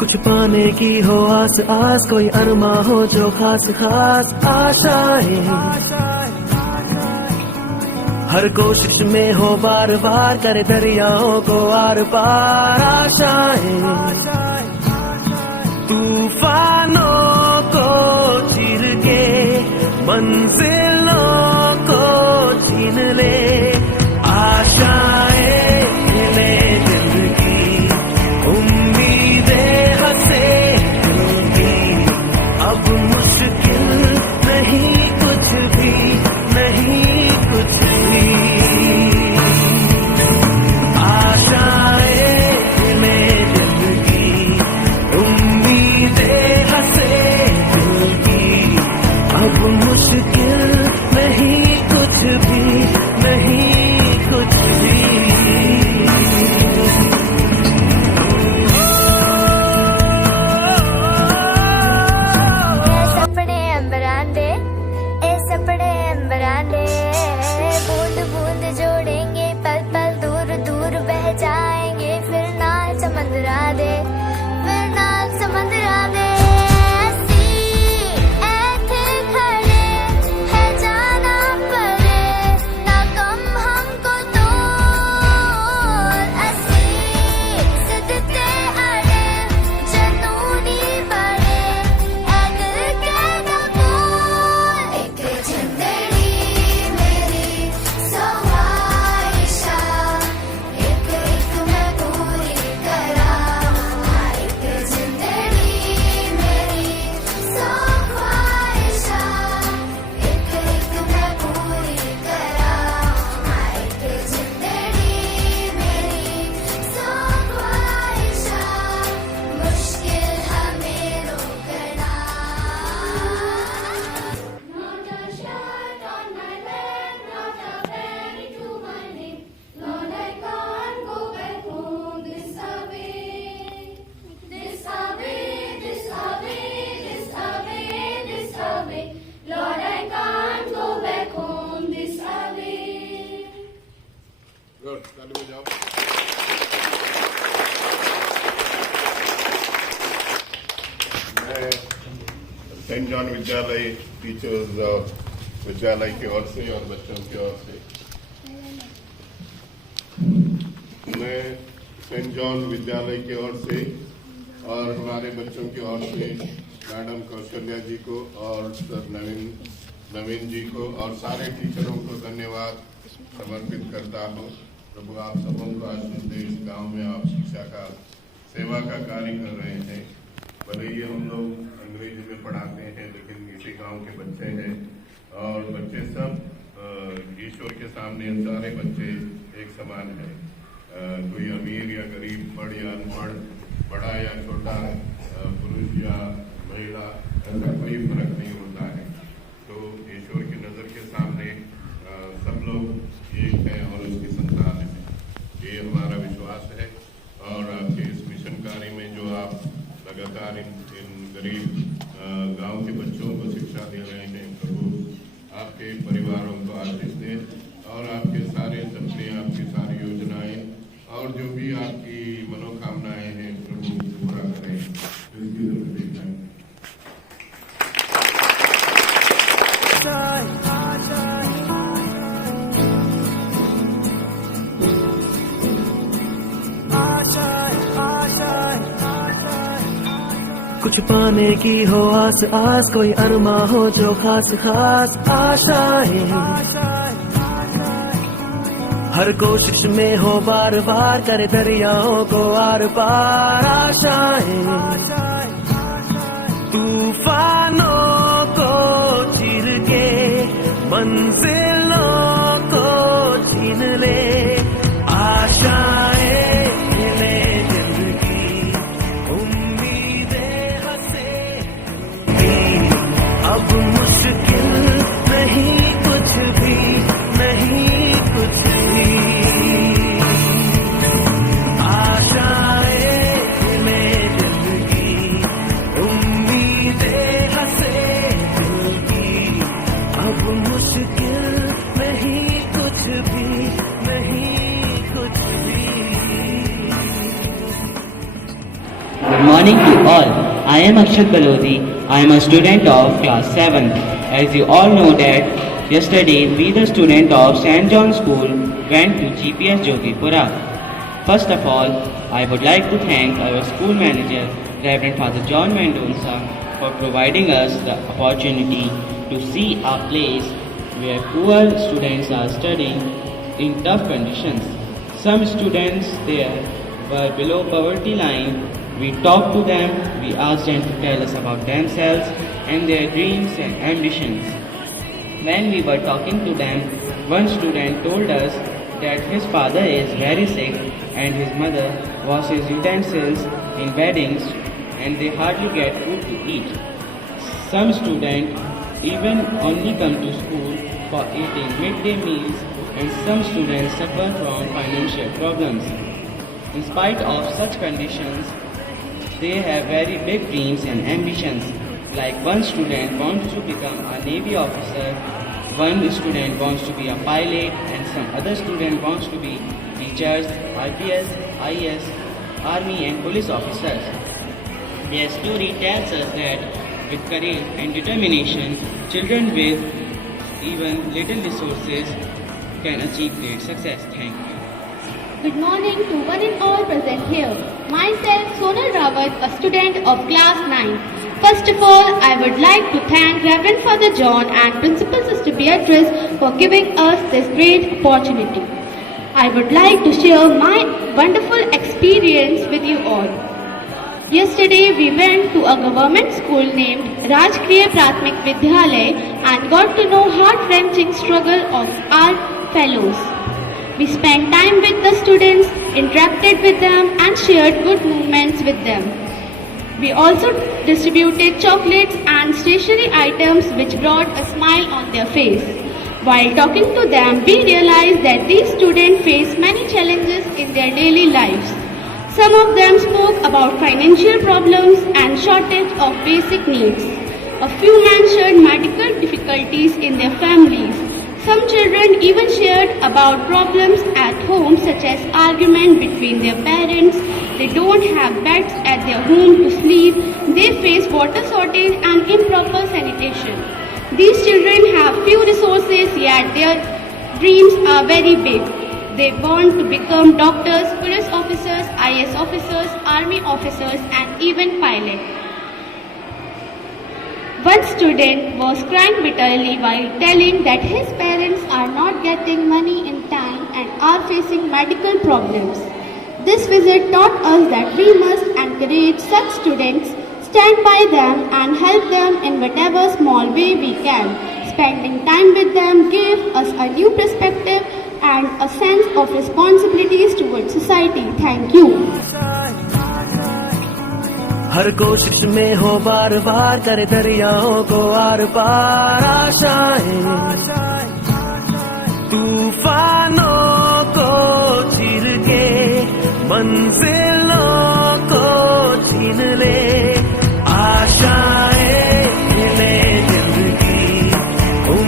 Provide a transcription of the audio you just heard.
कुछ पाने की हो आस आस, कोई अरमा हो जो खास खास आशाएं, हर कोशिश में हो बार बार करे दरियाओं को आर पार आशाएं, तूफानों को चीर के मंजिलों को छीन ले आशाएं, खिले दिल की उम्मीदें हंसे दिल की, अब मुश्किल नहीं कुछ भी, नहीं कुछ भी, आशाएं खिले दिल की उम्मीदें हंसे दिल की, अब मुश्किल नहीं कुछ भी, नहीं कुछ भी। बूंद बूंद जोड़ेंगे पल पल दूर दूर बह जाएंगे, फिर ना समंदरा दे, फिर ना समंदरा दे, ऐसी ऐसे खड़े है जाना पड़े ना कम हमको तो, ऐसी सिद्धते अड़े जनूनी बड़े है दिल के कबूल, एक जिंदड़ी मैं सेंट जॉन विद्यालय टीचर्स विद्यालय की ओर से और बच्चों की ओर से, मैं सेंट जॉन विद्यालय की ओर से और हमारे बच्चों की ओर से मैडम कौशल्या जी को और सर नवीन जी को और सारे टीचरों को धन्यवाद समर्पित करता हूँ। प्रभु आप सबों को आशीष दे। इस गांव में आप शिक्षा का सेवा का कार्य कर रहे हैं। भले ही हम लोग अंग्रेजी में पढ़ाते हैं, लेकिन इसी गांव के बच्चे हैं और बच्चे सब ईश्वर के सामने सारे बच्चे एक समान हैं। कोई अमीर या गरीब, पढ़ या अनपढ़, बड़ा या छोटा, पुरुष या महिला, ऐसा कोई फर्क नहीं होता है। तो ईश्वर की नज़र के सामने सब लोग एक हैं और उसकी संतान है। ये हमारा विश्वास है और आपके इस मिशन कार्य में जो आप लगातार इन गरीब गांव के बच्चों को शिक्षा दे रहे हैं, प्रभु आपके परिवारों को आशीष दें और आपके सारे सपने, आपकी सारी योजनाएं और जो भी आपकी मनोकामनाएं हैं प्रभु पूरा करें। इसकी जरूरत है। कुछ पाने की हो आस आस, कोई अरमा हो जो खास खास आशाएं, हर कोशिश में हो बार बार करे दरियाओं को आर पार आशाएं, तूफानों को चीर के मंजिलों को छीन ले आशाएं, खिले दिल की उम्मीदें हंसे दिल की, अब मुश्किल नहीं कुछ भी, नहीं कुछ भी, आशाएं खिले दिल की उम्मीदें हंसे दिल की, अब मुश्किल morning to all. I am Akshat Balodi. I am a student of class 7. As you all know that yesterday we the student of St. John School went to GPS Jyotipura. First of all, I would like to thank our school manager, Reverend Father John Mendonça, for providing us the opportunity to see a place where poor students are studying in tough conditions. Some students there were below poverty line. We talked to them, we asked them to tell us about themselves and their dreams and ambitions. When we were talking to them, one student told us that his father is very sick and his mother washes utensils in weddings and they hardly get food to eat. Some students even only come to school for eating midday meals and some students suffer from financial problems. In spite of such conditions, they have very big dreams and ambitions. Like one student wants to become a Navy officer, one student wants to be a pilot, and some other student wants to be teachers, IPS, IS, army and police officers. Their story tells us that with courage and determination, children with even little resources can achieve great success. Thank you. Good morning to one and all present here. Myself, Sonal Rawat, a student of class 9. First of all, I would like to thank Reverend Father John and Principal Sister Beatrice for giving us this great opportunity. I would like to share my wonderful experience with you all. Yesterday, we went to a government school named Rajkriya Prathmik Vidyalay and got to know heart-wrenching struggle of our fellows. We spent time with the students, interacted with them and shared good moments with them. We also distributed chocolates and stationery items which brought a smile on their face. While talking to them, we realized that these students face many challenges in their daily lives. Some of them spoke about financial problems and shortage of basic needs. A few mentioned medical difficulties in their families. Some children even shared about problems at home such as argument between their parents, they don't have beds at their home to sleep, they face water shortage and improper sanitation. These children have few resources yet their dreams are very big. They want to become doctors, police officers, IS officers, army officers and even pilots. One student was crying bitterly while telling that his parents are not getting money in time and are facing medical problems. This visit taught us that we must encourage such students, stand by them and help them in whatever small way we can. Spending time with them gave us a new perspective and a sense of responsibilities towards society. Thank you. हर कोशिश में हो बार बार करे दरियाओं को are पार आशाएं तूफान